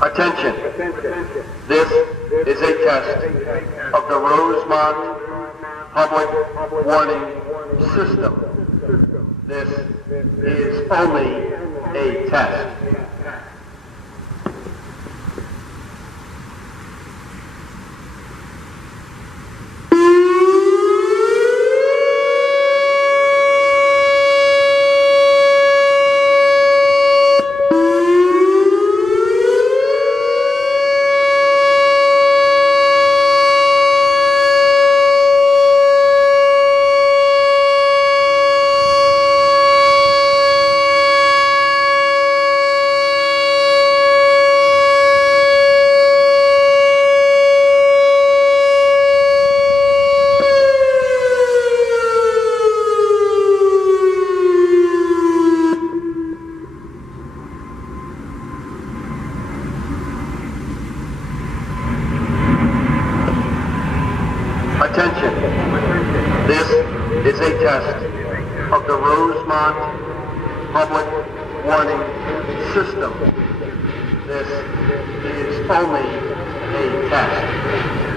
Attention, this is a test of the Rosemont public warning system. This is only a test. Attention, this is a test of the Rosemont public warning system. This is only a test.